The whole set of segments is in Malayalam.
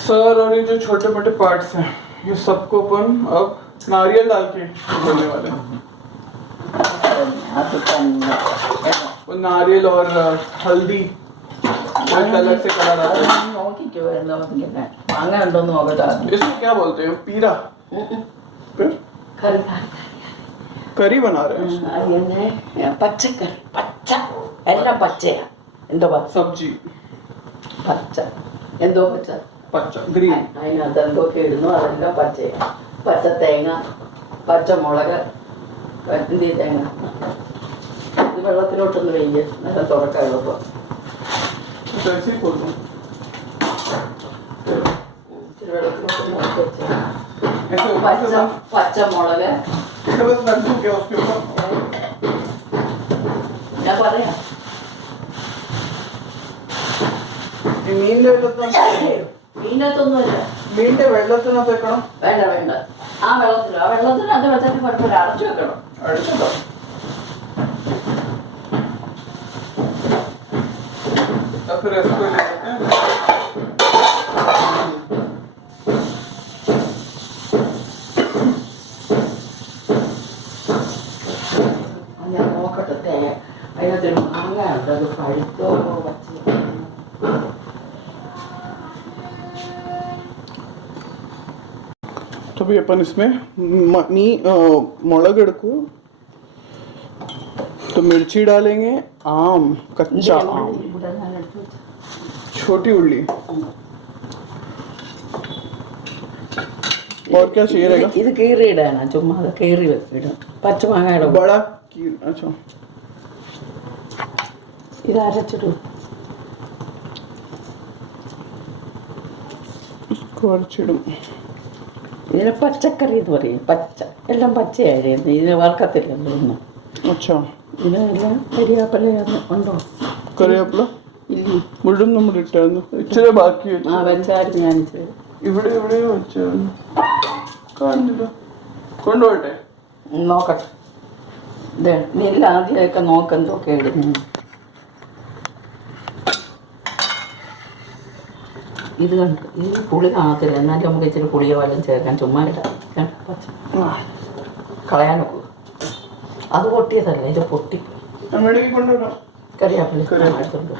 सर और ये जो छोटे मोटे पार्ट्स हैं ये सबको अपन अब नारियल डाल के बोलने वाले हैं। वो नारियल और हल्दी अलग से कलर आता है। इसको क्या बोलते हैं? पीरा। फिर करी बना रहे हैं। सब्जी പച്ച ഗ്രീൻ അതിനകത്ത് എന്തൊക്കെ ഇടുന്നു അതെല്ലാം പച്ചയാണ്. പച്ച തേങ്ങ, പച്ചമുളക്, എന്തി തേങ്ങ ഇത് വെള്ളത്തിലോട്ടൊന്ന് വെയ്യ നേരം തുറക്കാൻ എളുപ്പം. ഇച്ചിരി വെള്ളത്തിലോട്ടൊന്ന് വെച്ച് പച്ചമുളക് ഞാൻ പറയാം. മീനകത്തൊന്നുമില്ല. മീനിന്റെ വെള്ളത്തിനകത്ത് വെക്കണം. വേണ്ട വേണ്ട, ആ വെള്ളത്തിനകത്ത് വെച്ചിട്ട് കുഴപ്പമില്ല, അടച്ചു വെക്കണം. അടിച്ചോ फिर इसको ले लेते हैं. ഞാൻ നോക്കട്ടെ, അതിനകത്തൊരു മാങ്ങ ഉണ്ട്, അത് പഴുത്തോ പച്ച. तो भी अपन इसमें मुड़ग को तो मिर्ची डालेंगे, आम, कच्चा आम, छोटी उल्ली और क्या चाहिए रहेगा? ഇത് കീറി ഇടാനാ, ചുമ്മാ അത് കീറി ഇടും. പച്ചമാങ്ങ ഇടും. बड़ा अच्छा ഇത് അരച്ചിടും. इसको अरचिടും. ഇതിന് പച്ചക്കറി എന്ന് പറയും. പച്ച എല്ലാം പച്ചയായിരുന്നു, ഇതിന് വറുക്കത്തില്ലല്ലോ ഒന്നും. अच्छा ഇതിനെല്ലാം കരിയാപ്പല ഉണ്ടോ? കറിവേപ്പില മുഴുവൻ നമ്മൾ ഇട്ടായിരുന്നു. ഇച്ചിരി ബാക്കി വെച്ചായിരുന്നു ഞാൻ. ഇവിടെ എവിടെയോ വെച്ചായിരുന്നു, കാണുന്നില്ല. കൊണ്ടുപോട്ടെ, നോക്കട്ടെ. ഇത് നെല്ല് ആദ്യമൊക്കെ നോക്കെന്തൊക്കെ ഇടുന്നു. ഇത് കണ്ട് ഈ പുളി കാണത്തില്ല, എന്നാലും നമുക്ക് ഇച്ചിരി പുളിയോ വല്ലതും ചേർക്കാൻ ചുമ്മാ ഇടാം. പച്ച കളയാനൊക്കെ അത് പൊട്ടിയതല്ല, ഇത് പൊട്ടി. കറിയാപ്പില എടുത്തുണ്ട്.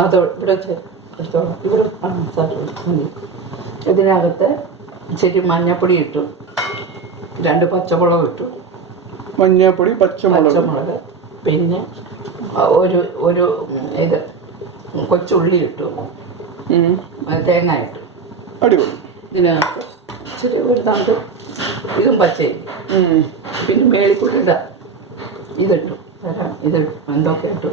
അത് ഇവിടെ ഇവിടെ ഇതിനകത്ത് ഇച്ചിരി മഞ്ഞപ്പൊടി ഇട്ടു, 2 പച്ചമുളക് ഇട്ടു. മഞ്ഞപ്പൊടി, പച്ചമുളക്, പിന്നെ ഒരു ഇത് കൊച്ചുള്ളി ഇട്ടു, തേങ്ങ ഇട്ടു. അടിപൊളി. ഇതിനകത്ത് ഇച്ചിരി ഒരു തണ്ട് ഇതും പച്ചരി. പിന്നെ മേളിക്കൂടി ഇടാം. ഇതിട്ടു തരാം, ഇതിട്ടു എന്തൊക്കെ ഇട്ടു.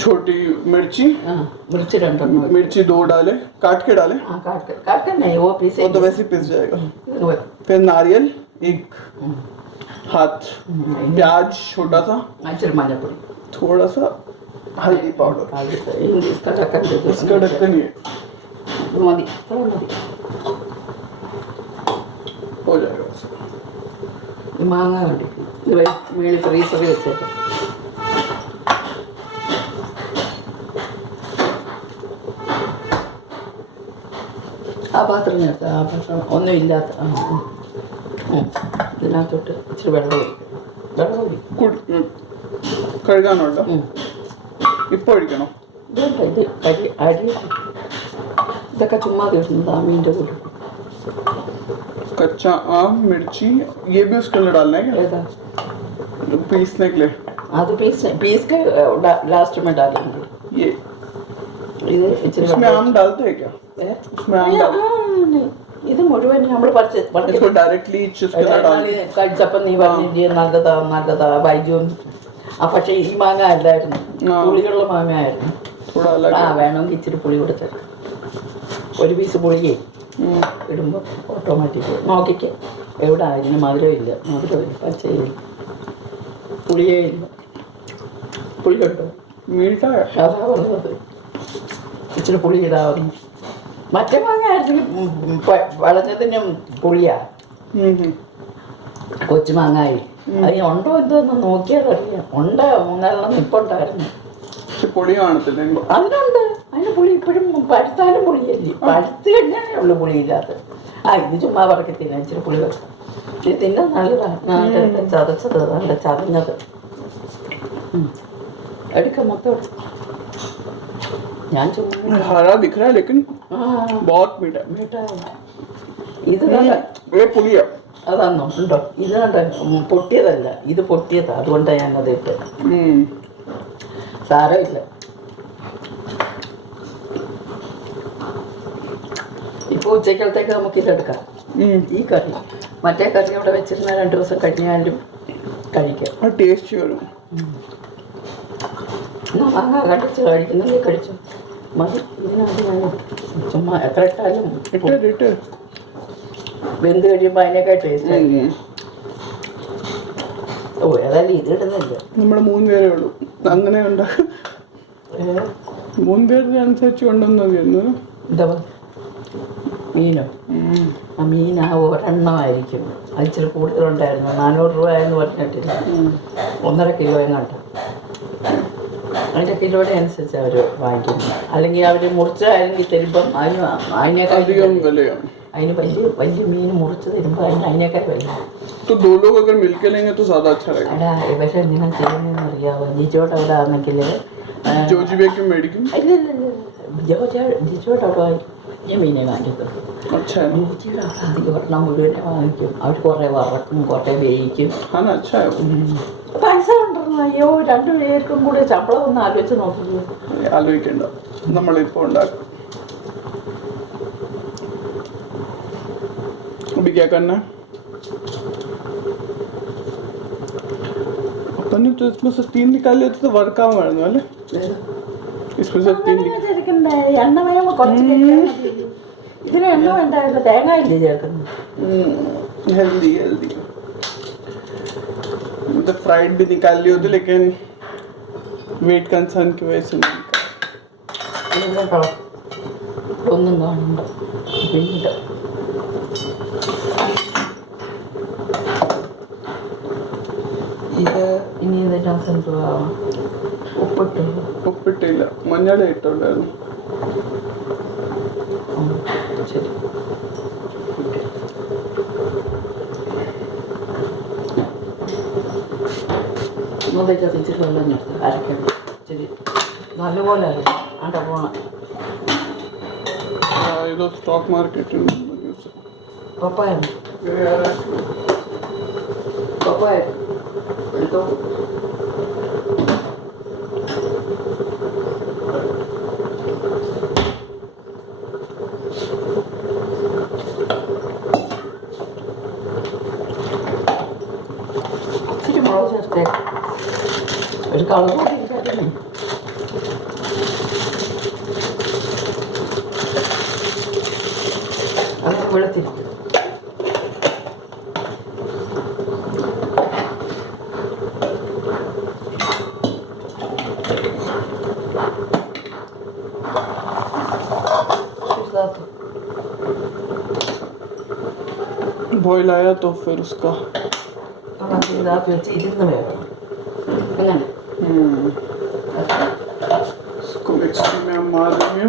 छोटी मिर्ची, हाँ मिर्ची रंडन मिर्ची 2 डाले, काट के डाले। हाँ काट के नहीं, वो पीसे, वो तो वैसे ही पिस जाएगा। फिर नारियल 1 हाथ, प्याज छोटा सा, मഞ്ഞപ്പൊടി, थोड़ा सा हल्दी पाउडर, इसका ढक्कन दे दो, इसका ढक्कन ये मതി, मതി हो जाएगा। മാങ്ങ കണ്ടിട്ട് ഇത് മേളിൽ ഫ്രീസറിൽ വെച്ചേക്കാം. ആ പാത്രം നേരത്തെ, ആ പാത്രം ഒന്നും ഇല്ലാത്ത, ഇതിനകത്തോട്ട് ഇച്ചിരി വെള്ളം ഒഴിക്കും. കഴുകാനുണ്ടോ? ഇപ്പോൾ ഒഴിക്കണോ? ഇതുണ്ട്, ഇത് അരി ഇതൊക്കെ ചുമ്മാ തീർന്നത് ആ മീൻ്റെ കൂടെ. कच्चा आम, मिर्ची, ये भी उसके अंदर डालना है क्या? ഏതാ पीसने के लिए അത് पीस के लास्ट में डालेंगे. ये ഇത് ഇച്ചിരി इसमें आम डालते हैं क्या? इसमें आम डाल, ഇത് മുഴുവൻ നമ്മൾ इसको डायरेक्टली इसके अंदर डाल. കഴിച്ചപ്പം നീ പറഞ്ഞില്ലേ നല്ലതാ വൈദ്യം. പക്ഷെ ഈ മാങ്ങ അല്ലായിരുന്നു, പുളിയുള്ള മാങ്ങ ആയിരുന്നു. ആ വേണമെങ്കിൽ ഇച്ചിരി പുളി കൂടെ ചേർക്കാം. ഒരു പീസ് പുളിയേ ഇടുമ്പോൾ ഓട്ടോമാറ്റിക് നോക്കിക്കേ. എവിടെ ഇതിന് മധുരമില്ല, പച്ചയില്ല, പുളിയേ ഇല്ല. പുളിയുണ്ടോ? അതാ പറഞ്ഞത്, ഇച്ചിരി പുളി ഇടാവുന്നു. മറ്റേ മാങ്ങ ആയിരുന്നെങ്കിൽ വളഞ്ഞതിനും പുളിയാ. കൊച്ചു മാങ്ങായി അതിന് ഉണ്ടോ എന്തോന്ന് നോക്കിയാൽ അറിയാം. ഉണ്ട്, 3-4 നിപ്പുണ്ടായിരുന്നു. പൊടി കാണത്തില്ല അതിനുണ്ട്. അതിന് പുളി ഇപ്പോഴും പഴുത്താലും പുളിയല്ലേ, പഴുത്ത് കഴിഞ്ഞാലേ ഉള്ളു പുളിയില്ലാത്ത. ഇത് ചുമ്മാ പറക്കി തിന്നാൻ ഇച്ചിരി പുളി വെക്കാം. ഇത് തിന്നാൻ നല്ലതാണ്. ചതച്ചത് നല്ല ചതഞ്ഞത് എടുക്കാം മൊത്തം. ഞാൻ ചുമ്മാ हरा दिख रहा है लेकिन बहुत मीठा मीठा ഇത് പുളിയാ. അതാണോ? ഉണ്ടോ? ഇത് കണ്ട പൊട്ടിയതല്ല, ഇത് പൊട്ടിയതാ. അതുകൊണ്ടാണ് ഞാനത് ഇട്ട്. സാരമില്ല. ഇപ്പോൾ ഉച്ചക്കലത്തേക്ക് നമുക്ക് ഇതെടുക്കാം. ഈ കറി മറ്റേ കറി അവിടെ വെച്ചിരുന്ന 2 ദിവസം കഴിഞ്ഞാലും കഴിക്കാം. ടേസ്റ്റ് വരും. മാങ്ങ കടിച്ച് കഴിക്കുന്നെങ്കിൽ കഴിച്ചു മതി. ഇതിനകത്ത് ഞാൻ ചുമ്മാ എത്ര ഇട്ടാലും വെന്ത് കഴിയുമ്പോൾ അതിനേക്കാൾ ടേസ്റ്റ്. ഓ ഏതായാലും ഇത് ഇടുന്നില്ല. നമ്മൾ 3 പേരേ ഉള്ളൂ. അങ്ങനെ ഉണ്ടാക്കും. 3 പേരുടെ അനുസരിച്ച് കൊണ്ടുവന്നു. എന്താ മീനോ? ആ മീൻ ആ ഒരെണ്ണമായിരിക്കും. അത് ഇച്ചിരി കൂടുതലുണ്ടായിരുന്നു. 400 രൂപ എന്ന് പറഞ്ഞിട്ടില്ല, 1.5 കിലോ എങ്ങാണ്ട്. അതിൻ്റെ കിലോയുടെ അനുസരിച്ച് അവർ വാങ്ങിക്കുന്നു. അല്ലെങ്കിൽ അവർ മുറിച്ചായിരുന്നെങ്കിൽ തരുമ്പം അതിനേക്കാൾ അതിന് വലിയ മീൻ മുറിച്ച് തരുമ്പോൾ അതിനേക്കാൾ വലിയ. അല്ല പക്ഷെ എങ്ങനെ ചെയ്യുന്നതെന്ന് അറിയാമോ? ജിജോട്ട് അവിടെ ആണെങ്കിൽ ജിജോട്ട് അവിടെ ഞാൻ മീനെ വാങ്ങിക്കത്തുള്ളൂ. ജിജിയുടെ അവിടെ അധികം ഒരെണ്ണം മുഴുവനെ വാങ്ങിക്കും. അവർ കുറേ വറക്കും, കുറേ വേവിക്കും. പൈസ കൊണ്ടിരുന്നു. അയ്യോ 2 പേർക്കും കൂടി ശമ്പളം ഒന്ന് ആലോചിച്ച് നോക്കില്ല. ആലോചിക്കണ്ട, നമ്മളിപ്പോൾ ഉണ്ടാക്കും. अभी क्या करना है? अपन ने तो इसमें से 3 निकाल लिए तो वर्क आउट मारने वाले. इसमें से 3 എണ്ണ വേണം കുറച്ച്. ഇതിന് എണ്ണ വേണ്ടായിരുന്നു, തേങ്ങ ഇല്ലേ ചേർക്കുന്നു. हेल्दी मतलब फ्राइड भी निकाल ली होती, लेकिन वेट कंसर्न की वजह से ഒന്നും കാണണ്ട. പിന്നെ ഇത് ഇനി ഇതിനകത്ത് എന്തുവാ? ഉപ്പിട്ടില്ല, മഞ്ഞൾ ഇട്ടുണ്ടായിരുന്നു. ശരി. മുതലേക്ക് ഇച്ചിരി വെള്ളം നിർത്തി അരക്കണം. ഇച്ചിരി നല്ലപോലെ അരക്കണം. അവിടെ പോകണം. ഇത് സ്റ്റോക്ക് മാർക്കറ്റ് പപ്പായ പപ്പായ എടുത്തോ. കളർ കൂടി അത് വെളുത്തിരിക്കും. बॉईल आया तो फिर उसका ഇതാക്കി വെച്ച് ഇരുന്ന് വേണം അങ്ങനെ. इसको मिक्सी में हम मार देंगे.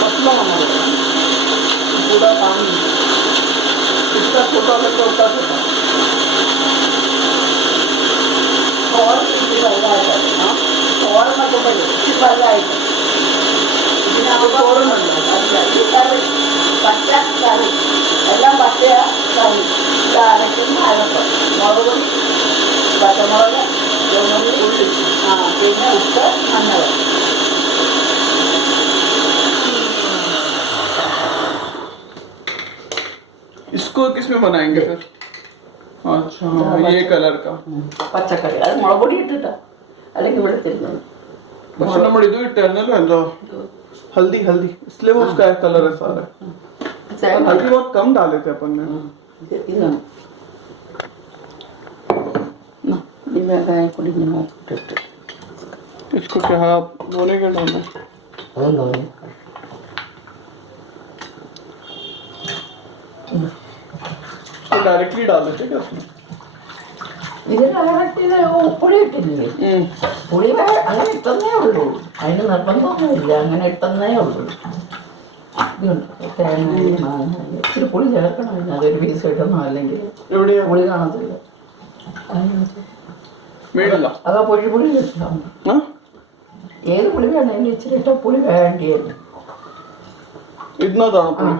पतला हमारा पूरा पानी इसका छोटा लगता उतना छोटा ചോറ് ഇച്ചിരി വലുതായിട്ട് ചോറിനൊക്കെ ഇച്ചിരി വലുതായിട്ട് ഇതിനകത്ത് ചോറുന്നുണ്ട്. ഈ കറി പച്ച കറി എല്ലാം പച്ച കറി ഇത് അരക്കും അരക്കും മുളക് പൊടി പച്ചമുളക് ചുവന്നുള്ളി ഉള്ളി പിന്നെ ഉപ്പ് മഞ്ഞൾ. इसको किस में बनाएंगे फिर? अच्छा हाँ ये कलर का പച്ചക്കറി അത് മുളക് പൊടി ഇട്ടിട്ടാ അല്ലെങ്കിൽ വെളുത്തിരുന്നത്. बस नंबर इधर टर्नल है जो हल्दी हल्दी इसलिए वो उसका कलर है सारा. हल्दी बहुत कम डाले थे अपन ने. ഇതാണ് ഈ വെങ്കായം കൂടി ഇങ്ങനെ ഇട്ടിട്ട് इसको क्या आप धोने के डालना है? അതും തോന്നി इसको डायरेक्टली डाल देते क्या उसमें? ഇത് ഡയറക്റ്റ് പുളി ഇട്ടില്ലേ? പുളി അങ്ങനെ ഇട്ടെന്നേ ഉള്ളൂ. അതിന് നിർബന്ധമൊന്നുമില്ല, അങ്ങനെ ഇട്ടെന്നേ ഉള്ളൂ. ഇതുണ്ട് തേങ്ങ മാങ്ങ ഇച്ചിരി പുളി ചേർക്കണം. പിന്നെ അതൊരു പീസ് ഇടണോ അല്ലെങ്കിൽ എവിടെയാ പുളി കാണത്തില്ല. മേളില അതാ പുളി കിട്ടണം. ഏത് പുളി വേണമെങ്കിലും ഇച്ചിരി ഇട്ട പുളി വേണ്ടിയായിരുന്നു. इतना दाना पुली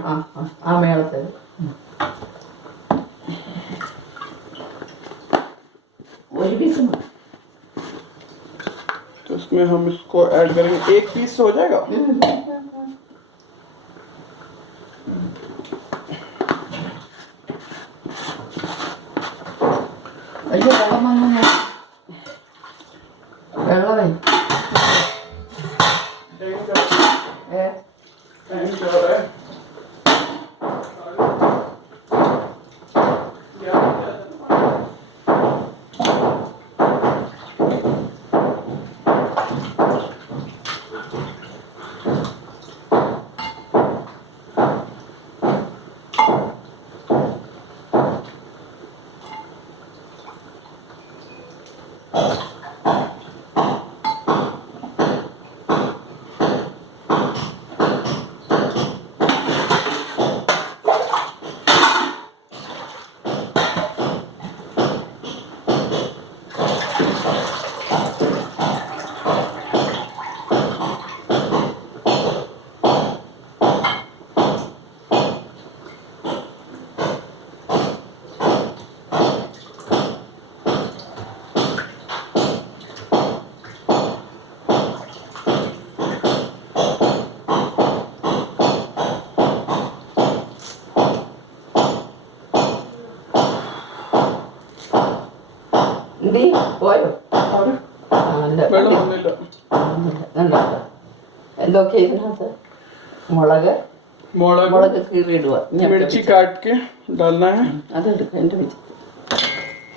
ആ മേളത്തെ ഒരു പീസ് മതി. तो इसमें हम इसको ऐड करेंगे. एक पीस से हो जाएगा. അയ്യോ വെള്ളം വന്നു. വെള്ളമേ എന്തി പോയോ? വെള്ളം വന്നില്ല. എന്തൊക്കെ ഇതിനകത്ത് മുളക് മുളക് കീറിയിടുക. मिर्ची काट के डालना है. അതെടുക്കാം എൻ്റെ വെച്ച്.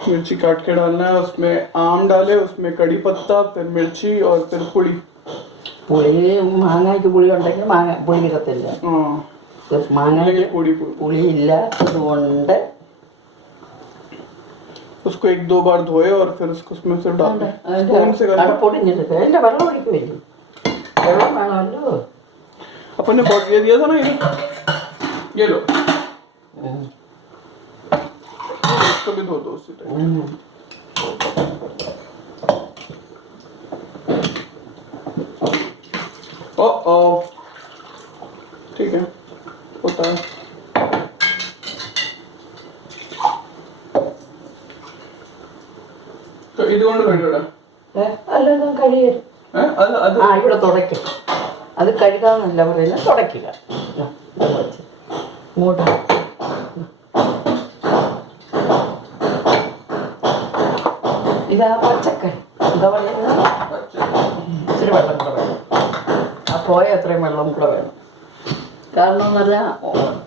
मिर्ची काट के डालना है. उसमें आम डाले, उसमें कड़ी पत्ता, फिर मिर्ची और फिर पुली. പുളി മാങ്ങയ്ക്ക് പുളി ഉണ്ടെങ്കിൽ പുളി ഇടത്തില്ല. മാങ്ങയ്ക്ക് പുളി ഇല്ല. അതുകൊണ്ട് उसको एक दो बार धोए और फिर उसको उसमें से डाल दे. അവിടെ പൊടിഞ്ഞെടുക്കുക. എൻ്റെ വെള്ളം ഒഴിക്കുമല്ലോ. വെള്ളം വേണമല്ലോ. अपन ने बॉट ये दिया था ना, ये लो. इसको भी धो दो उसी टाइम. ओ ठीक है, होता है. तो ഇതുകൊണ്ട് കഴിയൂടാ? അല്ലൊന്നും കഴിയരുത്. ഇവിടെ തുടയ്ക്കും. അത് കഴുകാന്നല്ല പറയുന്നത്, തുടയ്ക്കുക. ഇങ്ങോട്ട് ഇതാ പച്ചക്കറി എന്താ പറയുന്നത്, ഇച്ചിരി വെള്ളം കൂടെ വേണം. ആ പോയ അത്രയും വെള്ളം കൂടെ വേണം. കാരണം എന്ന് പറഞ്ഞാൽ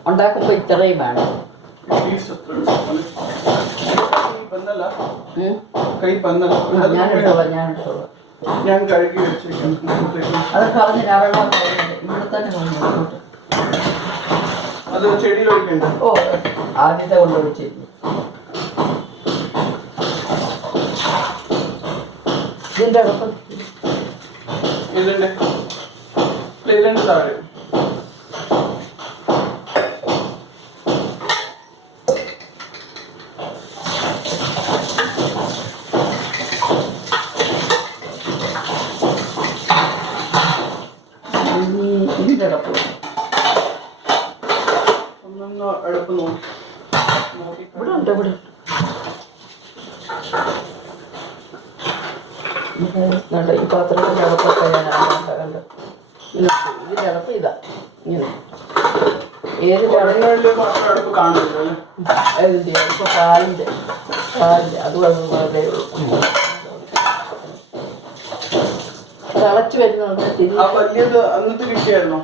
ഉണ്ടാക്കുമ്പോൾ ഇത്രയും വേണം. ഞാനെടുത്തോളാം. ഞാൻ കഴുകി വെച്ചേക്കാം. അത് പറഞ്ഞില്ല, വെള്ളം ഇവിടെ തന്നെ കൊണ്ടുപോയിട്ട്. അത് ചെടിയിൽ ഒഴിക്കണ്ട. ഓ, ആദ്യത്തെ കൊണ്ടുപോയിച്ചിരുന്നു. ഇതിൻ്റെ അടുപ്പം ഇതിന്റെ താഴെ ഇതിൻ്റെ അടുപ്പം ഒന്നൊന്ന് അടുപ്പ് നോക്കി ഇവിടെ ഉണ്ട്, ഇവിടെ ഉണ്ട്. ഈ പാത്രത്തിൻ്റെ അടപ്പൊക്കെ ഞാൻ കണ്ട് ഇതിൻ്റെ അടപ്പ് ഇതാ ഇങ്ങനെ. ഏതിൻ്റെ അടുപ്പ് കാണില്ല. ഏതിൻ്റെ അടപ്പ്? പാലിൻ്റെ അതും അതുപോലെ അത് അടച്ചു വരുന്നുണ്ട്. വലിയത് അന്നത്തെ കിട്ടിയായിരുന്നോ?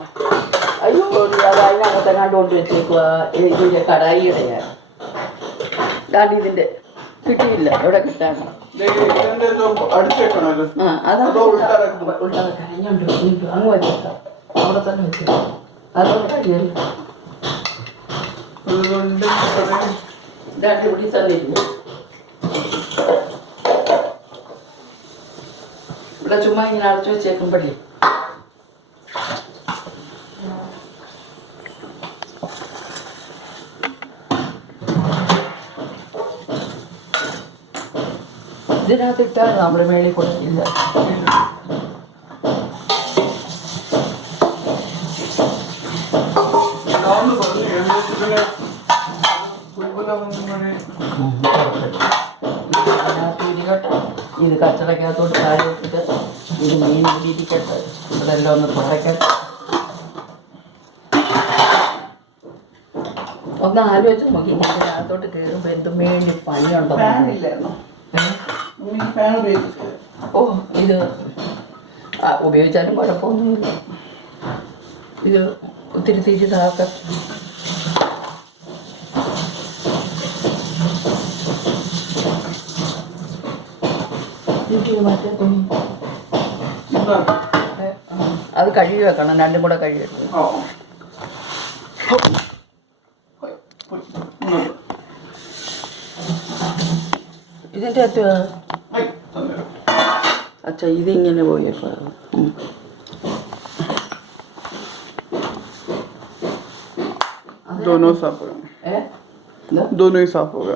അയ്യോ, അത് അതിനകത്ത് എങ്ങാണ്ട് കൊണ്ട് വെച്ചേക്കുക. ഇതിൻ്റെ കടായിയുടെയാണ്. ദാണ്ട് ഇതിൻ്റെ കിട്ടിയില്ല, എവിടെ കിട്ടാണ്? അടിച്ചേക്കണല്ലോ. ആ, അതാണ് കരഞ്ഞോണ്ട് അങ്ങ് വെച്ചേക്കാം. അവിടെ തന്നെ വെച്ചേക്കാം. അതുകൊണ്ട് കഴിയല്ലോ. ഇതാണ്ട് ഇവിടെ തന്നെ ഇല്ല. ഇവിടെ ചുമ്മാ ഇങ്ങനെ അടച്ചു വെച്ചേക്കുമ്പോഴേ ഇതിനകത്ത് ഇട്ടാൽ നമ്മുടെ മേളിൽ കൊടുക്കില്ല. ഇത് കച്ചടക്കകത്തോട്ട് താഴെ ഇട്ടിട്ട് ഇത് മീൻ ഇരിക്കട്ടെ. ഇതെല്ലാം ഒന്ന് തുടയ്ക്കാൻ ഒന്ന് ആലോചിച്ച് നോക്കി. ഇതിനകത്തോട്ട് കയറുമ്പോൾ എന്ത് മേളിൽ പണിയുണ്ടോ? ഓ, ഇത് ഉപയോഗിച്ചാലും കുഴപ്പമൊന്നുമില്ല. ഇത് ഒത്തിരി തിരി താക്കാം. മറ്റേ തുണി അത് കഴുകി വെക്കണം, രണ്ടും കൂടെ കഴുകി വെക്കണം. ഇതിൻ്റെ അകത്ത് അച്ഛാ ഇതിങ്ങനെ പോയപ്പോ दोनों साफ हो गए। दोनों ही साफ हो गए।